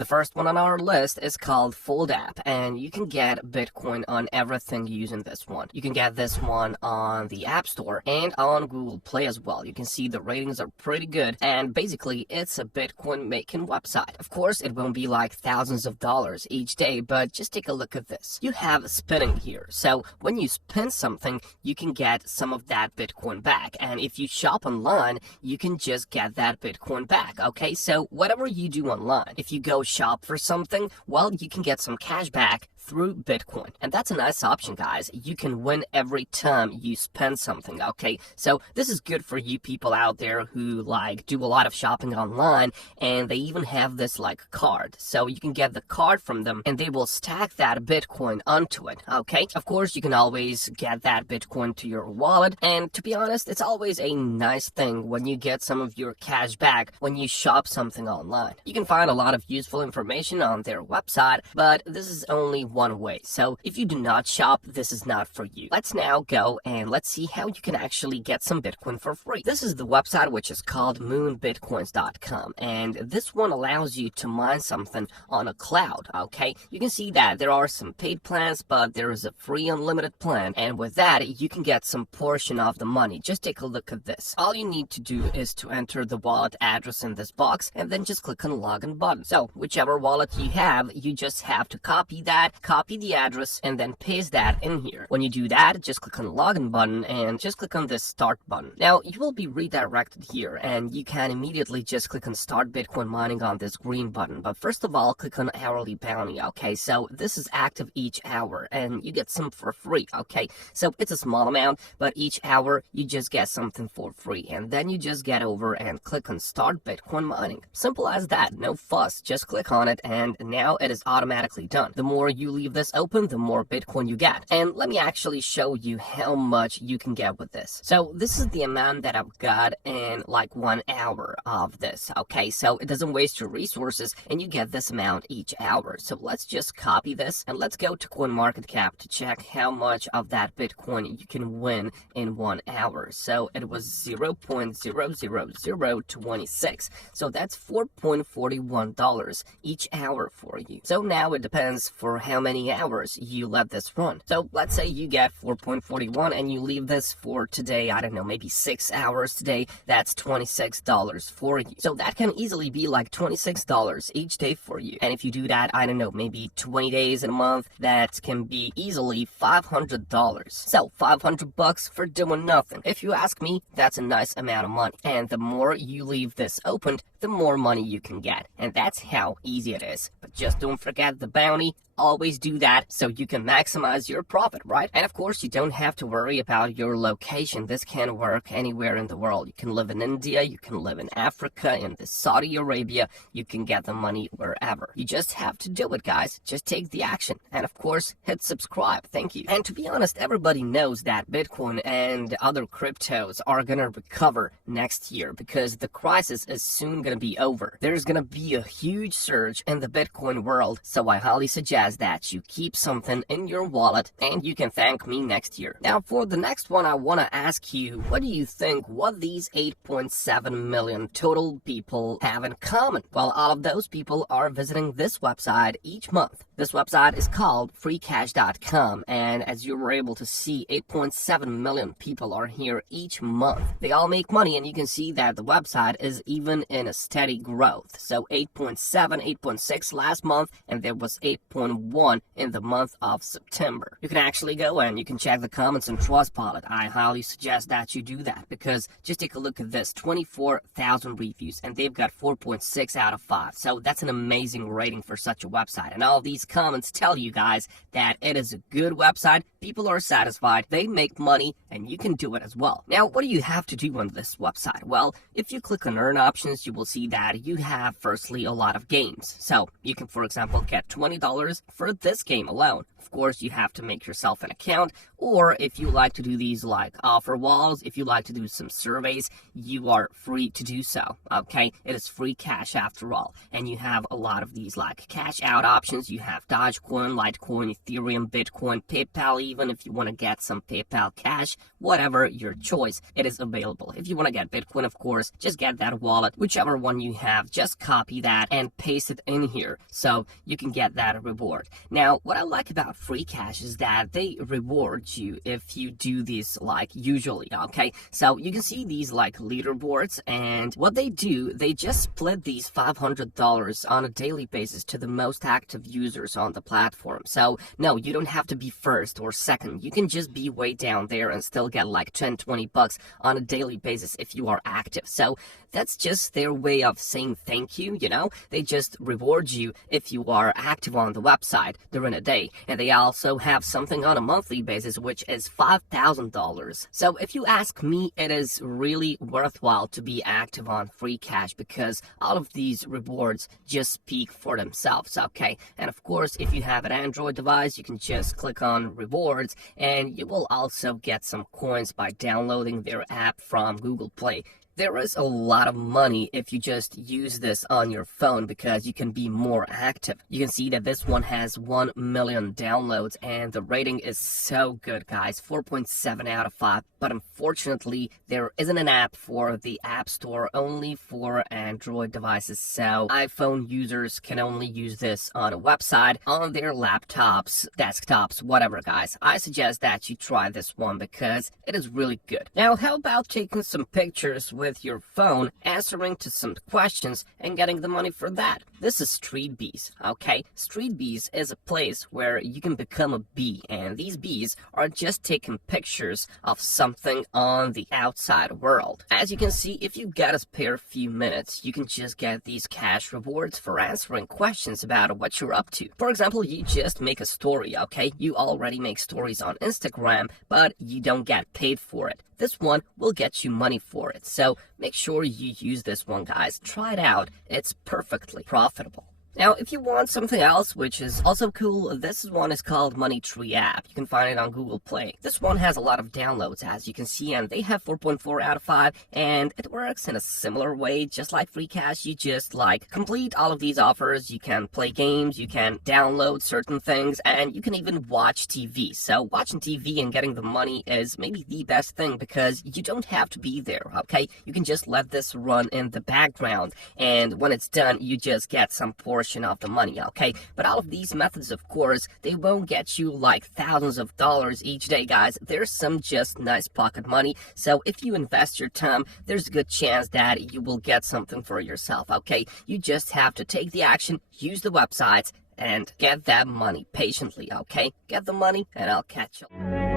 The first one on our list is called Foldap, and you can get Bitcoin on everything using this one. You can get this one on the App Store and on Google Play as well. You can see the ratings are pretty good, and basically it's a Bitcoin making website. Of course, it won't be like thousands of dollars each day, but just take a look at this. You have spinning here, so when you spin something, you can get some of that Bitcoin back, and if you shop online, you can just get that Bitcoin back. Okay, so whatever you do online, if you go shop for something, well, you can get some cash back through Bitcoin. And that's a nice option, guys. You can win every time you spend something, okay? So this is good for you people out there who like do a lot of shopping online, and they even have this like card. So you can get the card from them and they will stack that Bitcoin onto it, okay? Of course, you can always get that Bitcoin to your wallet, and to be honest, it's always a nice thing when you get some of your cash back when you shop something online. You can find a lot of useful information on their website, but this is only one way. So if you do not shop, this is not for you. Let's now go and let's see how you can actually get some Bitcoin for free. This is the website, which is called moonbitcoins.com, and this one allows you to mine something on a cloud, okay? You can see that there are some paid plans, but there is a free unlimited plan, and with that, you can get some portion of the money. Just take a look at this. All you need to do is to enter the wallet address in this box, and then just click on the login button. So whichever wallet you have, you just have to copy that, copy the address, and then paste that in here. When you do that, just click on the login button and just click on this start button. Now you will be redirected here, and you can immediately just click on start Bitcoin mining on this green button. But first of all, click on hourly bounty. Okay, so this is active each hour and you get some for free. Okay, so it's a small amount, but each hour you just get something for free, and then you just get over and click on start Bitcoin mining. Simple as that, no fuss. Just click on it and now it is automatically done. The more you leave this open, the more Bitcoin you get. And let me actually show you how much you can get with this. So this is the amount that I've got in like 1 hour of this. Okay, so it doesn't waste your resources and you get this amount each hour. So let's just copy this and let's go to CoinMarketCap to check how much of that Bitcoin you can win in 1 hour. So it was 0.00026. So that's $4.41 each hour for you. So now it depends for how many hours you let this run. So let's say you get 4.41 and you leave this for today, I don't know, maybe 6 hours today. That's $26 for you. So that can easily be like $26 each day for you. And if you do that, I don't know, maybe 20 days in a month, that can be easily $500. So $500 for doing nothing. If you ask me, that's a nice amount of money. And the more you leave this open, the more money you can get. And that's how easy it is. But just don't forget the bounty. Always do that so you can maximize your profit, right? And of course, you don't have to worry about your location. This can work anywhere in the world. You can live in India, you can live in Africa, in Saudi Arabia, you can get the money wherever. You just have to do it, guys. Just take the action. And of course, hit subscribe. Thank you. And to be honest, everybody knows that Bitcoin and other cryptos are gonna recover next year because the crisis is soon gonna be over. There's gonna be a huge surge in the Bitcoin world, so I highly suggest that you keep something in your wallet and you can thank me next year. Now for the next one, I want to ask you, what do you think what these 8.7 million total people have in common? Well, all of those people are visiting this website each month. This website is called freecash.com, and as you were able to see, 8.7 million people are here each month. They all make money, and you can see that the website is even in a steady growth. So 8.7, 8.6 last month, and there was 8.1 in the month of September. You can actually go and you can check the comments on Trustpilot. I highly suggest that you do that because just take a look at this, 24,000 reviews, and they've got 4.6 out of 5. So that's an amazing rating for such a website. And all these comments tell you guys that it is a good website. People are satisfied, they make money, and you can do it as well. Now, what do you have to do on this website? Well, if you click on earn options, you will see that you have firstly a lot of games. So you can, for example, get $20 for this game alone. Of of course, you have to make yourself an account, or if you like to do these like offer walls, if you like to do some surveys, you are free to do so, okay? It is free cash after all, and you have a lot of these like cash out options. You have Dogecoin, Litecoin, Ethereum, Bitcoin, PayPal, even if you want to get some PayPal cash, whatever your choice, it is available. If you want to get Bitcoin, of course, just get that wallet, whichever one you have, just copy that and paste it in here so you can get that reward. Now, what I like about free cash is that they reward you if you do this like usually, okay? So you can see these like leaderboards, and what they do, they just split these $500 on a daily basis to the most active users on the platform. So no, you don't have to be first or second. You can just be way down there and still get like 10-20 bucks on a daily basis if you are active. So that's just their way of saying thank you, you know? They just reward you if you are active on the website during a day. And they also have something on a monthly basis, which is $5,000. So if you ask me, it is really worthwhile to be active on free cash because all of these rewards just speak for themselves, okay? And of course, if you have an Android device, you can just click on rewards, and you will also get some coins by downloading their app from Google Play. There is a lot of money if you just use this on your phone because you can be more active. You can see that this one has 1 million downloads and the rating is so good, guys, 4.7 out of 5. But unfortunately, there isn't an app for the App Store, only for Android devices. So iPhone users can only use this on a website, on their laptops, desktops, whatever, guys. I suggest that you try this one because it is really good. Now, how about taking some pictures with your phone, answering to some questions and getting the money for that? This is StreetBees, okay? StreetBees is a place where you can become a bee, and these bees are just taking pictures of something on the outside world. As you can see, if you get a spare few minutes, you can just get these cash rewards for answering questions about what you're up to. For example, you just make a story, okay? You already make stories on Instagram, but you don't get paid for it. This one will get you money for it. So make sure you use this one, guys. Try it out. It's perfectly profitable. Now, if you want something else, which is also cool, this one is called Money Tree app. You can find it on Google Play. This one has a lot of downloads, as you can see, and they have 4.4 out of 5, and it works in a similar way, just like free cash. You just like complete all of these offers. You can play games, you can download certain things, and you can even watch TV. So watching TV and getting the money is maybe the best thing because you don't have to be there, okay? You can just let this run in the background, and when it's done, you just get some portion of the money, okay? But all of these methods, of course, they won't get you like thousands of dollars each day, guys. There's some just nice pocket money. So if you invest your time, there's a good chance that you will get something for yourself, okay? You just have to take the action, use the websites, and get that money patiently, okay? Get the money, and I'll catch you.